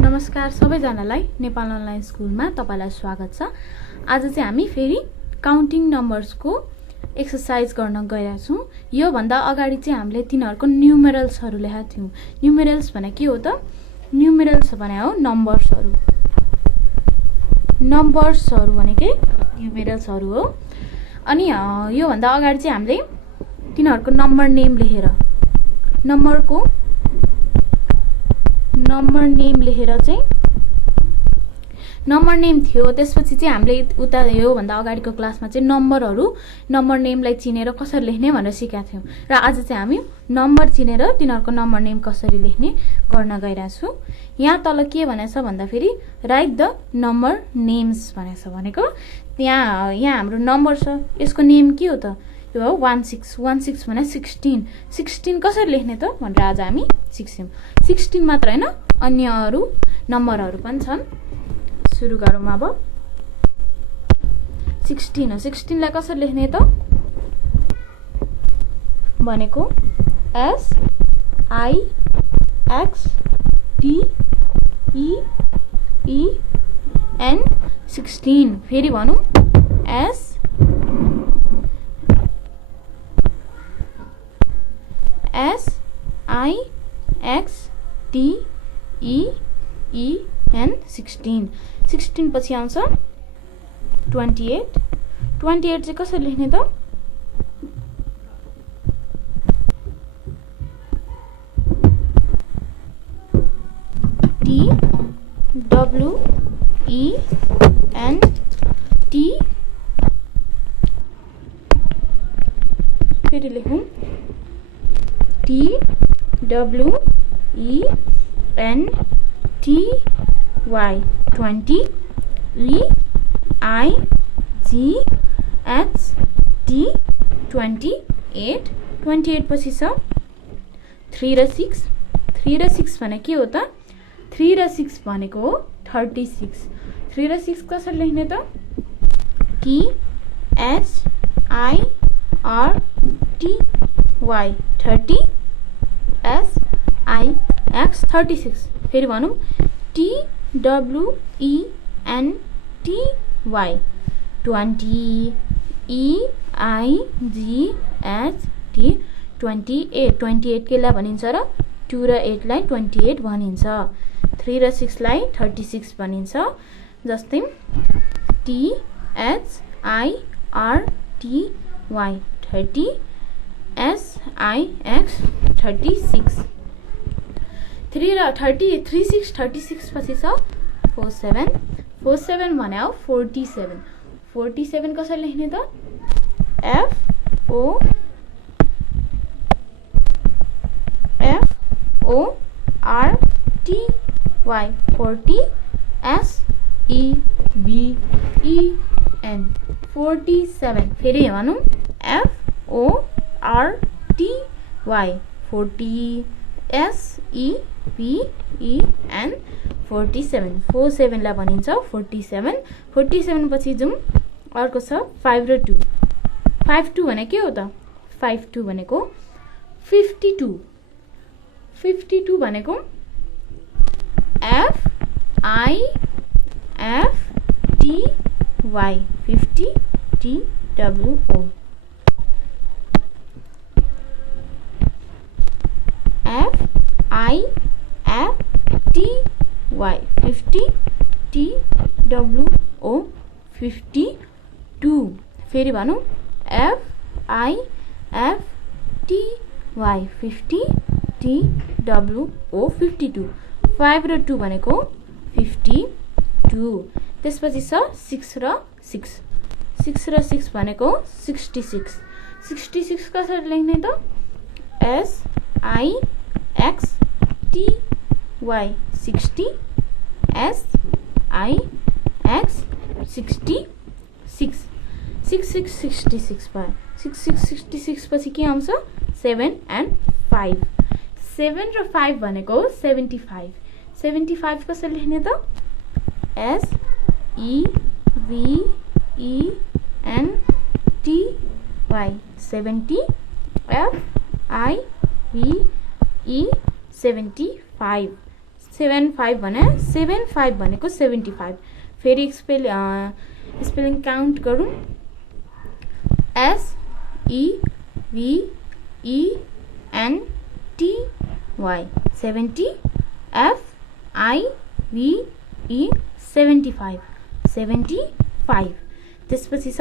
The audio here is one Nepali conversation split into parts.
नमस्कार सबैजनालाई नेपाल अनलाइन स्कुलमा तपाईलाई स्वागत छ। आज चाहिँ हामी फेरि काउन्टिङ नम्बर्सको एक्सरसाइज गर्न गएका छौं। यो भन्दा अगाडि चाहिँ हामीले तिनीहरुको न्युमेरल्सहरु लेखेका थियौं। न्युमेरल्स भने के हो त? न्युमेरल्स भने हो नम्बर्सहरु। नम्बर्सहरु भनेकै न्युमेरल्सहरु हो। अनि यो भन्दा अगाडि चाहिँ हामीले तिनीहरुको नम्बर नेम लेखेर नम्बर नेम लेखेर चाहिँ नम्बर नेम थियो। त्यसपछि चाहिँ हामीले उता यो भन्दा अगाडिको क्लासमा चाहिँ नम्बर नेमलाई चिनेर कसरी लेख्ने भनेर सिकाएको थियौं। र आज चाहिँ हामी नम्बर चिनेर तिनीहरुको नम्बर नेम कसरी लेख्ने गर्न गइरा छौं। यहाँ तल के भनेछ भन्दा फेरि राइट द नम्बर नेम्स भनेछ भनेको यहाँ हाम्रो नम्बर छ। यसको नेम के हो त? यो हो 16 भने 16 कसरी लेख्ने त भनेर आज हामी सिक्छौं। 16 मात्र हैन अन्य अरु नम्बरहरु पनि छन्। सुरु गरौँ अब। 16 हो। 16 लाई कसरी लेख्ने त भनेको S I X T E E N 16। फेरि भनौं S I X T E E N 16। 16 पछि आउँछ 28। 28 चाहिँ कसरी लेख्ने त? T W E N T फेरि लेखौं T W E N T Y 20 E I G H T 28। 28 पछि छ 3 र 6। 3 र 6 भने के हो त? 3 र 6 भनेको हो 36। 3 र 6 कसरी लेख्ने त? T H I R T Y 30 S I X 36। फेरि भनौं T W E N T Y 20 E I G H T 28। 28 केलाई भनिन्छ र 2 र 8 लाई 28 भनिन्छ। 3 र 6 लाई 36 भनिन्छ। जस्तै T H I R T Y 30 S I X 36। 3 र 36 पछि छ 47 भने हो 47। 47 कसरी लेख्ने त? F O R T Y 40 S E B E N 47। फेरि भनौं F O R T Y 40 S E B E N 47। 47 लाई भनिन्छ 47। 47 पछि जाउँ अर्को छ 5 र 2। 52 भने के हो त? 52 भनेको 52। 52 भनेको F I F T Y 50 T W O F I F T Y 50 T W O 52। फेरि भनौं F I F T Y 50 T W O 52। 5 र 2 भनेको 52। त्यसपछि छ 6 र 6। 6 र 6 भनेको 66। 66 कसरी लेख्ने त? S I X T Y 60 S I X 66। 66 भयो। 66 पछि के आउँछ? 7 and 5। 7 र 5 भनेको 75। 75 कसरी लेख्ने त? S E V E N T Y 70 F I V E 75। 75 भने 75 भनेको 75 फेरि स्पेलिङ काउन्ट गरौँ SEVENTY 70 FIVE 75 त्यसपछि छ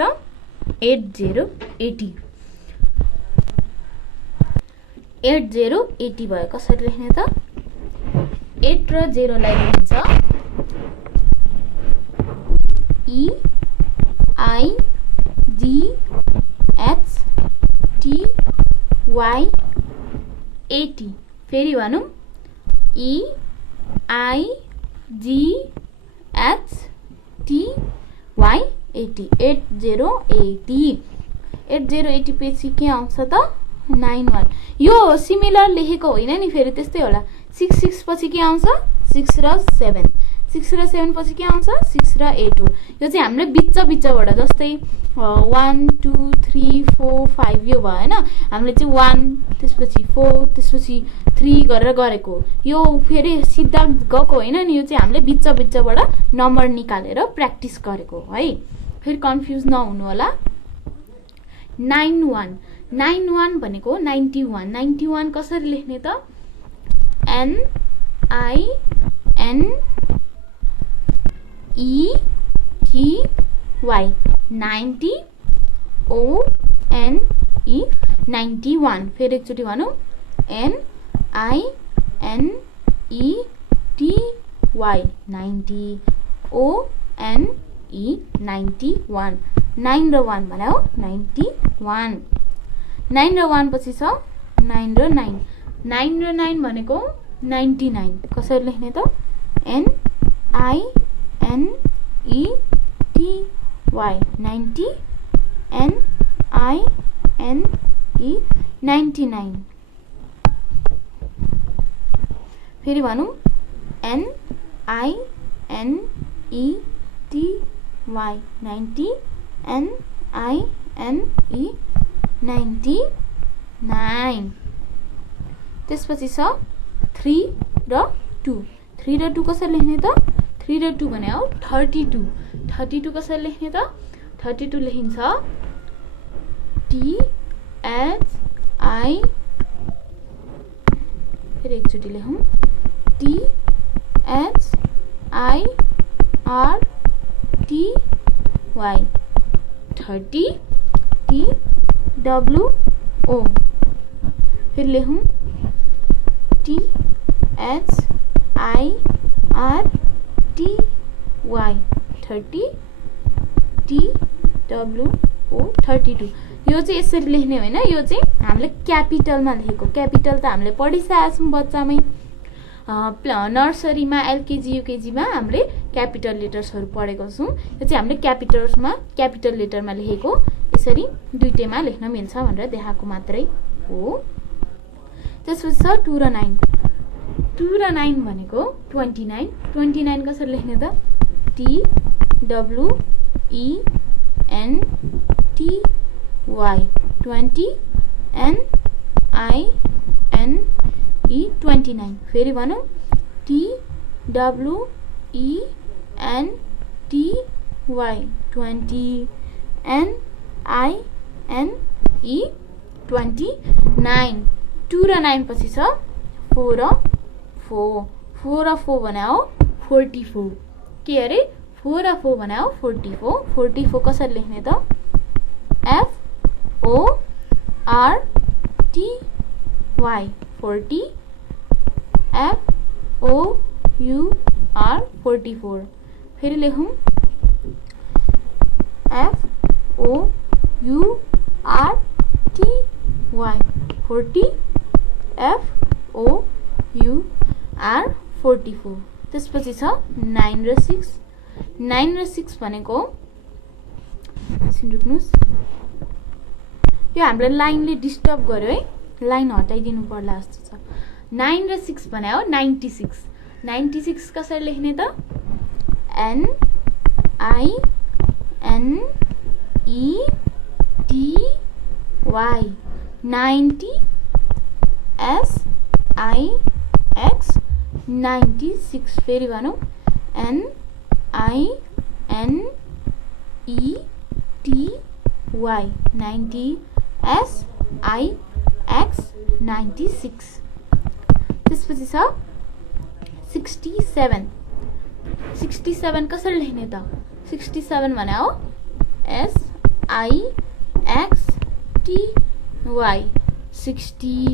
80 भयो कसरी लेख्ने त 8 र 0 लाई लेखिन्छ EIGHTY 80 फेरि भनौँ EIGHTY 80 पछि के आउँछ त 91 यो सिमिलर लेखेको होइन नि फेरि त्यस्तै होला 66 पछि के आउँछ 6 र 7 6 र 7 पछि के आउँछ 6 र 8 हो यो चाहिँ हामीले बिचबाट जस्तै 1 2 3 4 5 यो भयो हैन हामीले चाहिँ 1 त्यसपछि 4 त्यसपछि 3 गरेर गरेको यो फेरि सिधा गएको होइन नि यो चाहिँ हामीले बिचबाट नम्बर निकालेर प्र्याक्टिस गरेको है फेरि कन्फ्युज नहुनु होला 91 भनेको 91 कसरी लेख्ने त NINETY 90 ONE 91 फेरि एकचोटि भनौँ NINETY 90 ONE 91 9 र 1 भन्यो 91 9 र 1 पछि छ 9 र 9 9 र 9 भनेको 99 कसरी लेख्ने त NINETY 90 NINE 99 फेरि भनौँ NINETY 90 NINE 99 त्यसपछि छ 3 र 2 कसरी लेख्ने त 3 र 2 भने हो 32 कसरी लेख्ने त 32 लेखिन्छ THI फेरि एकचोटि लेखौँ THIRTY 30 TWO फिर लेखूँ THIRTY 30 TWO 32 यो चाहिँ यसरी लेख्ने होइन यो चाहिँ हामीले क्यापिटलमा लेखेको क्यापिटल त हामीले पढिसकेका छौँ बच्चामै नर्सरीमा एलकेजी युकेजीमा हामीले क्यापिटल लेटर्सहरू पढेको छौँ यो चाहिँ हामीले क्यापिटल लेटरमा लेखेको यसरी दुईटैमा लेख्न मिल्छ भनेर देखाएको मात्रै हो त्यसपछि छ 2 र 9 2 र 9 भनेको 29 कसरी लेख्ने त TWENTY 20 NINE 29 फेरि भनौँ TWENTY 20 NINE 29 2 र 9 पछि छ 4 र 4 भने हो 44 के अरे 4 र 4 भने हो 44 कसरी लेख्ने त FORTY 40 FOUR 44 फेरि लेखौँ FOURTY 40 FOUR 44 त्यसपछि छ 9 र 6 भनेको सुन्नुस् यो हामीले लाइनले डिस्टर्ब गर्यो है लाइन हटाइदिनु पर्ला जस्तो छ 9 र 6 भने हो 96 कसरी लेख्ने त NINETY 90 SIX 96 फेरि भनौँ NINETY 96 त्यसपछि छ 67 67 कसरी लेख्ने त 67 भने हो SIXTY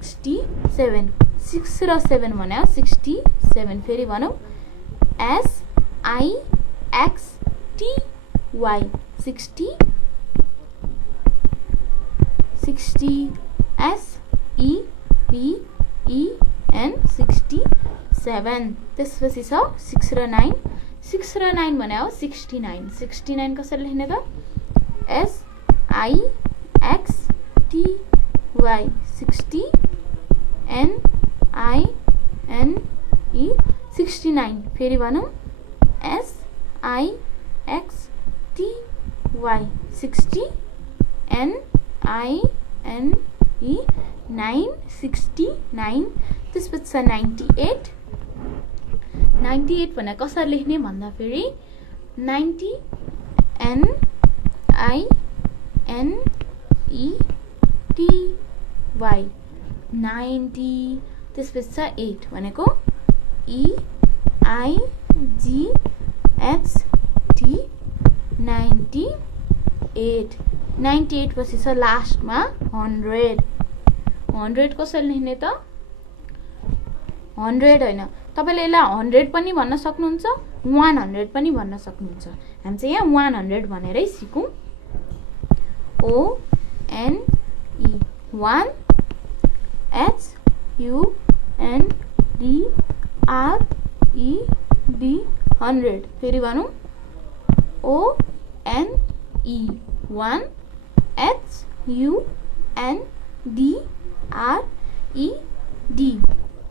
60 SEVEN 67 6 र 7 भने 67 फेरि भनौँ SIXTY 60 SEVEN 67 त्यसपछि छ 6 र 9 6 र 9 भने 69 69 कसरी लेख्ने त SIXTY 60 NINE 69 फेरि भनौँ SIXTY 60 NINE 969 त्यसपछि छ 98 98 भने कसरी लेख्ने भन्दा फेरि 90 NINETY 90 त्यसपछि छ 8 भनेको EIGHT 98 98 पछि छ लास्टमा 100 100 कसरी लेख्ने त 100 हैन तपाईले यसलाई 100 पनि भन्न सक्नुहुन्छ 100 पनि भन्न सक्नुहुन्छ हामी चाहिँ यहाँ 100 भनेरै सिकौं ONE 1 HUNDRED 100 फेरि भनौं ONE 1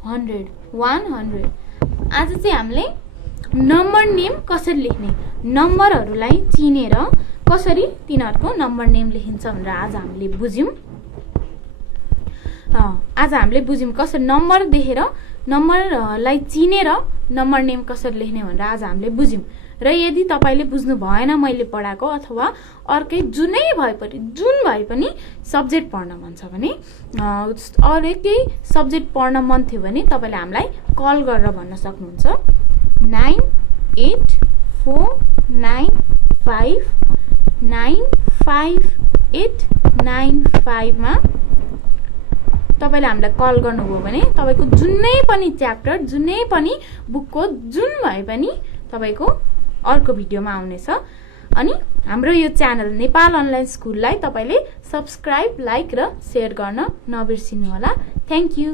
HUNDRED 100 100 आज चाहिँ हामीले नम्बर नेम कसरी लेख्ने नम्बरहरुलाई चिनेर कसरी तिनीहरुको नम्बर नेम लेखिन्छ भनेर आज हामीले बुझ्यौं आज हामीले बुझ्यौं कसरी नम्बर देखेर नम्बरलाई चिनेर नम्बर नेम कसरी लेख्ने भनेर आज हामीले बुझ्यौं र यदि तपाईले बुझ्नु भएन मैले पढाएको अथवा अर्कै जुन भए पनि सब्जेक्ट पढ्न मन छ भने अर्कै सब्जेक्ट पढ्न मन थियो भने तपाईले हामीलाई कल गरेर भन्न सक्नुहुन्छ 9849595895 मा तपाईले हामीलाई कल गर्नुभयो भने तपाईको जुनै पनि च्याप्टर जुनै पनि बुकको जुन भए पनि तपाईको अर्को भिडियोमा आउनेछ अनि हाम्रो यो च्यानल नेपाल अनलाइन स्कुललाई तपाईले सब्स्क्राइब लाइक र शेयर गर्न नबिर्सिनु होला थ्यांक यू